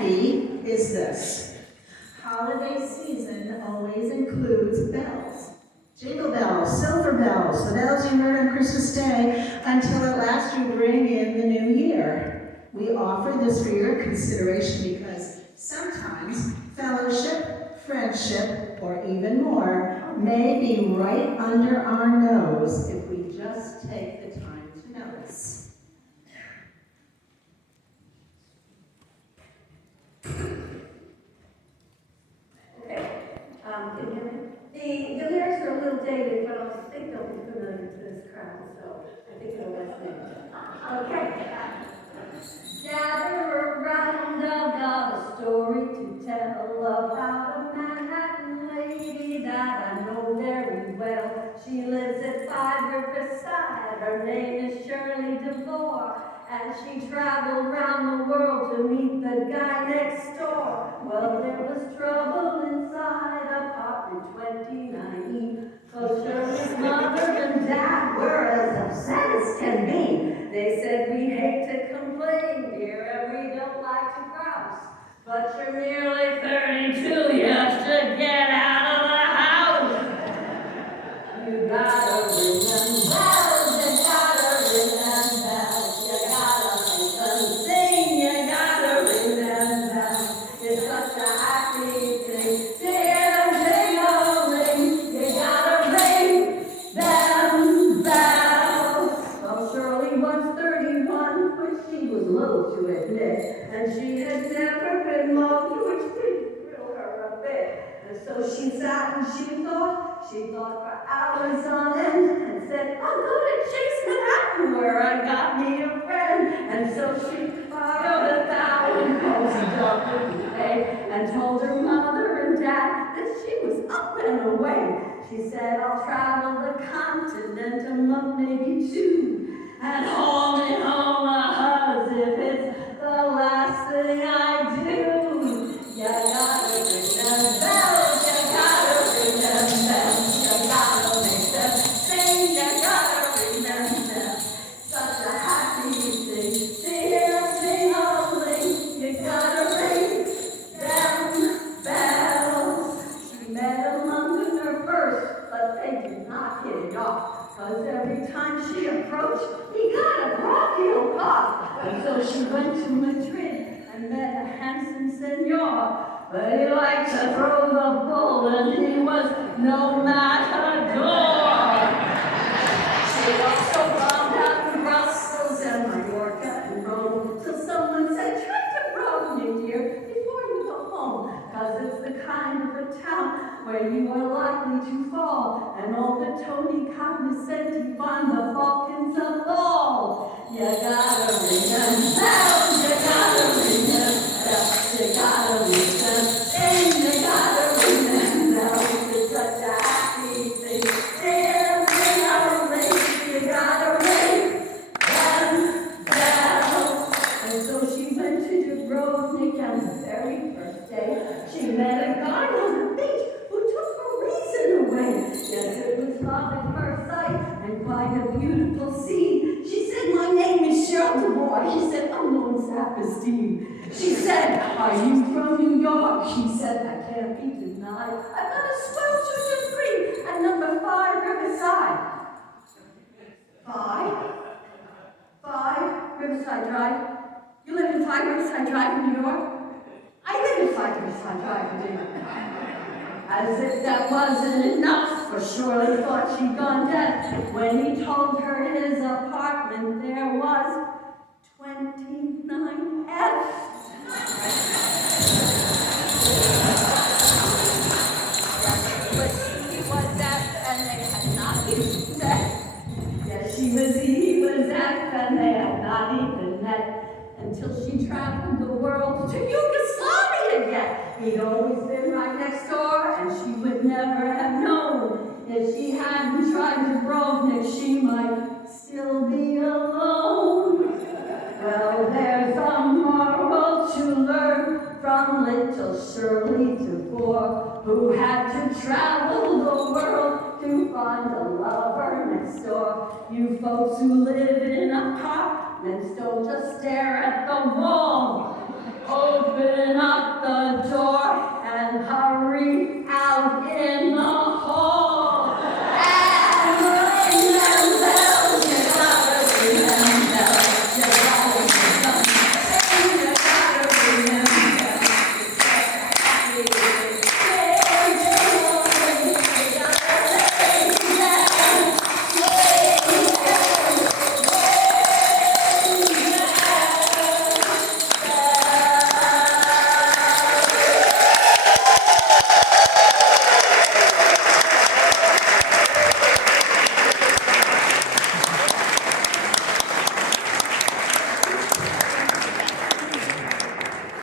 candy is this. Holiday season always includes bells. Jingle bells, silver bells, the bells you heard on Christmas Day, until at last you bring in the new year. We offer this for your consideration because sometimes fellowship, friendship, or even more may be right under our nose if we just take the time to notice. Okay, can you hear me? The lyrics are a little dated, but I think they'll be familiar to this crowd, so I think it'll resonate. Okay. Gather around, I've got a story to tell about a Manhattan lady that I know very well. She lives at 5 Riverside, her name is Shirley DeVore, and she traveled around the world to meet the guy next door. Well, there was trouble inside apartment 29E, so Shirley's mother and dad were as upset as can be. They said, we hate to complain, dear, and we don't like to grouse, but you're nearly 32, you should get out of the house. You gotta ring them bells, you gotta ring them bells, you gotta make them sing, you gotta ring them bells. It's such a happy thing to hear them jingling, you gotta ring them bells. Well, Shirley was 31, which she was loath to admit, and she had never been loved, which didn't thrill her a bit. And so she sat and she thought for hours on end, and said, I'll go to Chase Manhattan where I got me a friend. And so she borrowed 1,000 cozy dog bouquet and told her mother and dad that she was up and away. She said, I'll travel the continent a month, maybe 2, and haul me home a huzz if it's the last thing I do. You gotta ring them bells, you gotta ring them bells, you gotta make them sing, you gotta ring them bells. Such a happy thing to hear them sing only, you gotta ring them bells. She met a monk at her first, but they did not hit it off, because every time she approached, he got a bronchial cough. And so she went to Madrid and met a handsome senor, but he liked to throw the bull and he was no matador. She also bombed out in Brussels and Mallorca and Rome, till someone said, try Dubrovnik, dear, before you go home, because it's the kind of a town where you are likely to fall, and all the Tony cognoscenti find the Balkans a ball. You gotta ring them bells, you gotta ring them bells, you gotta ring them sing, you gotta ring them bells. It's such a happy thing. Sing, sing, gotta ring, you gotta ring them bells. And so she went to Dubrovnik, and the very first day she met a guy on the beach who took her reason away. Yes, it was love at first sight and quite a beautiful scene. She said, my name is Cheryl DeVore. He said, I'm Lone Saperstein. She said, are you from New York? He said, that can't be denied. I've got a swell sugar free at number 5 Riverside. 5 Riverside Drive? You live in 5 Riverside Drive in New York? I live in 5 Riverside Drive, Virginia. As if that wasn't enough, for Shirley thought she'd gone deaf when he told her his apartment there was 29F. But he was deaf and they had not even met. Yes, he was deaf and they had not even met until she traveled the world to Yugoslavia yet. He'd always been right next door, and she would never have known. If she hadn't tried Dubrovnik, she might still be alone. Well, there's a moral to learn from little Shirley DeVore, who had to travel the world to find a lover next door. You folks who live in apartments don't just stare at the wall.